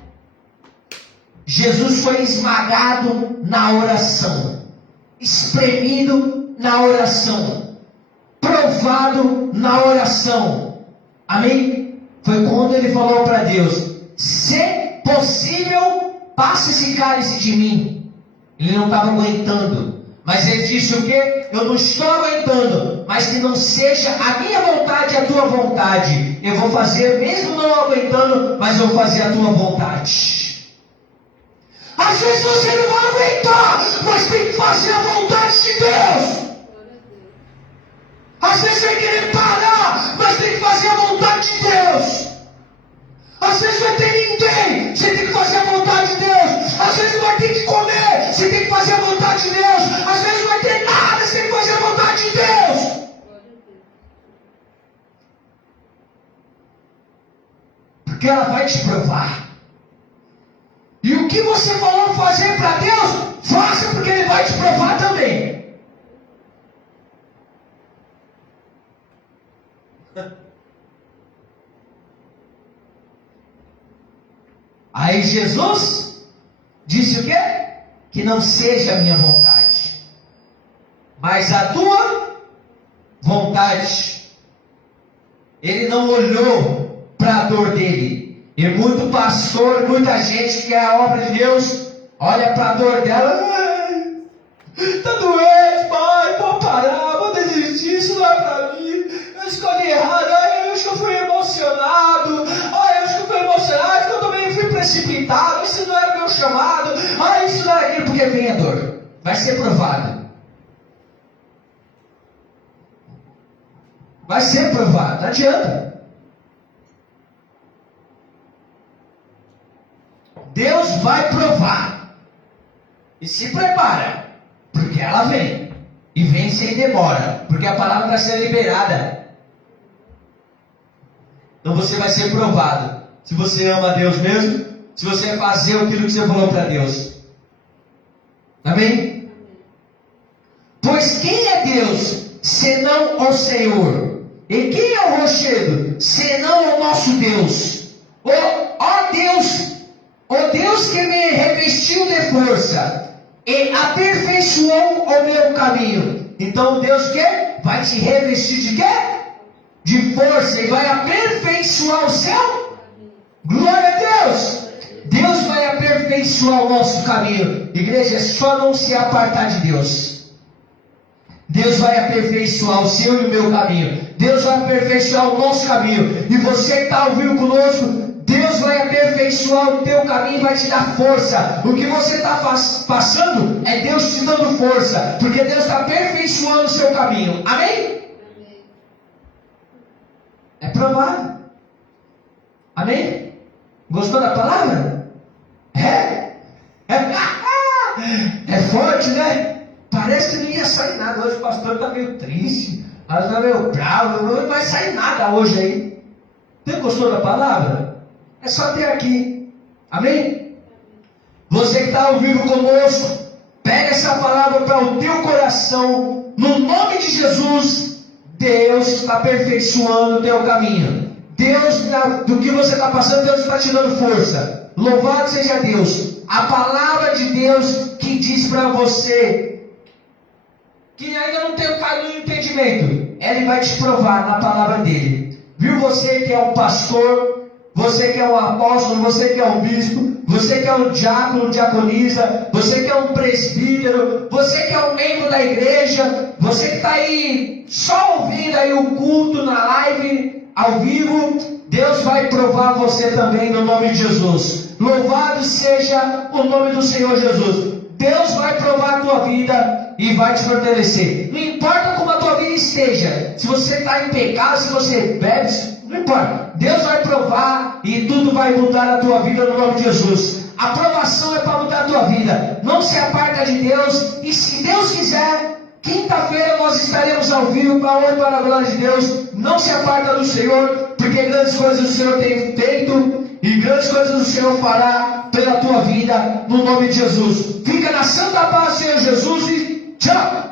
Jesus foi esmagado na oração, espremido na oração, provado na oração. Amém? Foi quando ele falou para Deus: se possível, passe esse cálice de mim. Ele não estava aguentando, mas ele disse o quê? Eu não estou aguentando, mas que não seja a minha vontade a tua vontade. Eu vou fazer, mesmo não aguentando, mas eu vou fazer a tua vontade. Às vezes você não vai aguentar, mas tem que fazer a vontade de Deus. Às vezes você vai querer parar, mas tem que fazer a vontade de Deus. Às vezes vai ter ninguém, você tem que fazer a vontade de Deus. Às vezes não vai ter que comer, você tem que fazer a vontade de Deus. Às vezes não vai ter nada, você tem que fazer a vontade de Deus. Porque ela vai te provar. E o que você falou fazer para Deus, faça, porque Ele vai te provar também. Aí Jesus disse o quê? Que não seja a minha vontade, mas a tua vontade. Ele não olhou para a dor dele. E muito pastor, muita gente que é a obra de Deus, olha para a dor dela. Está doente, pai, vou parar, vou desistir, isso não é para mim. Eu escolhi errado, eu acho que eu fui emocionado. Eu acho que eu fui emocionado, que eu também fui precipitado. Isso não era o meu chamado. Isso não era aquilo, porque vem a dor. Vai ser provado. Vai ser provado, não adianta. Deus vai provar. E se prepara, porque ela vem. E vem sem demora, porque a palavra vai ser liberada. Então você vai ser provado. Se você ama a Deus mesmo, se você vai fazer aquilo que você falou para Deus. Amém? Pois quem é Deus, senão o Senhor? E quem é o rochedo, senão o nosso Deus? Ó Deus, o Deus que me revestiu de força e aperfeiçoou o meu caminho. Então Deus quer? Vai te revestir de quê? De força, e vai aperfeiçoar o seu? Glória a Deus! Deus vai aperfeiçoar o nosso caminho. Igreja, é só não se apartar de Deus. Deus vai aperfeiçoar o seu e o meu caminho. Deus vai aperfeiçoar o nosso caminho. E você que está ouvindo conosco, Deus vai aperfeiçoar o teu caminho e vai te dar força. O que você está passando é Deus te dando força, porque Deus está aperfeiçoando o seu caminho. Amém? É provado. Amém? Gostou da palavra? É? É forte, né? Parece que não ia sair nada. Hoje o pastor está meio triste, está meio bravo, não vai sair nada hoje aí. Você gostou da palavra? É só ter aqui. Amém? Você que está ao vivo conosco, pega essa palavra para o teu coração. No nome de Jesus, Deus está aperfeiçoando o teu caminho. Deus, do que você está passando, Deus está te dando força. Louvado seja Deus. A palavra de Deus que diz para você que ainda não tem caído no entendimento, Ele vai te provar na palavra dele. Viu, você que é um pastor, você que é um apóstolo, você que é um bispo, você que é um diácono, diaconisa, você que é um presbítero, você que é um membro da igreja, você que está aí só ouvindo aí o culto na live, ao vivo, Deus vai provar você também no nome de Jesus. Louvado seja o nome do Senhor Jesus. Deus vai provar a tua vida e vai te fortalecer. Não importa como a tua vida esteja, se você está em pecado, se você bebe, não importa. Deus vai provar e tudo vai mudar na tua vida no nome de Jesus. A provação é para mudar a tua vida. Não se aparta de Deus. E se Deus quiser, quinta-feira nós estaremos ao vivo para a honra e para a glória de Deus. Não se aparta do Senhor, porque grandes coisas o Senhor tem feito e grandes coisas o Senhor fará pela tua vida, no nome de Jesus. Fica na santa paz, Senhor Jesus, e tchau!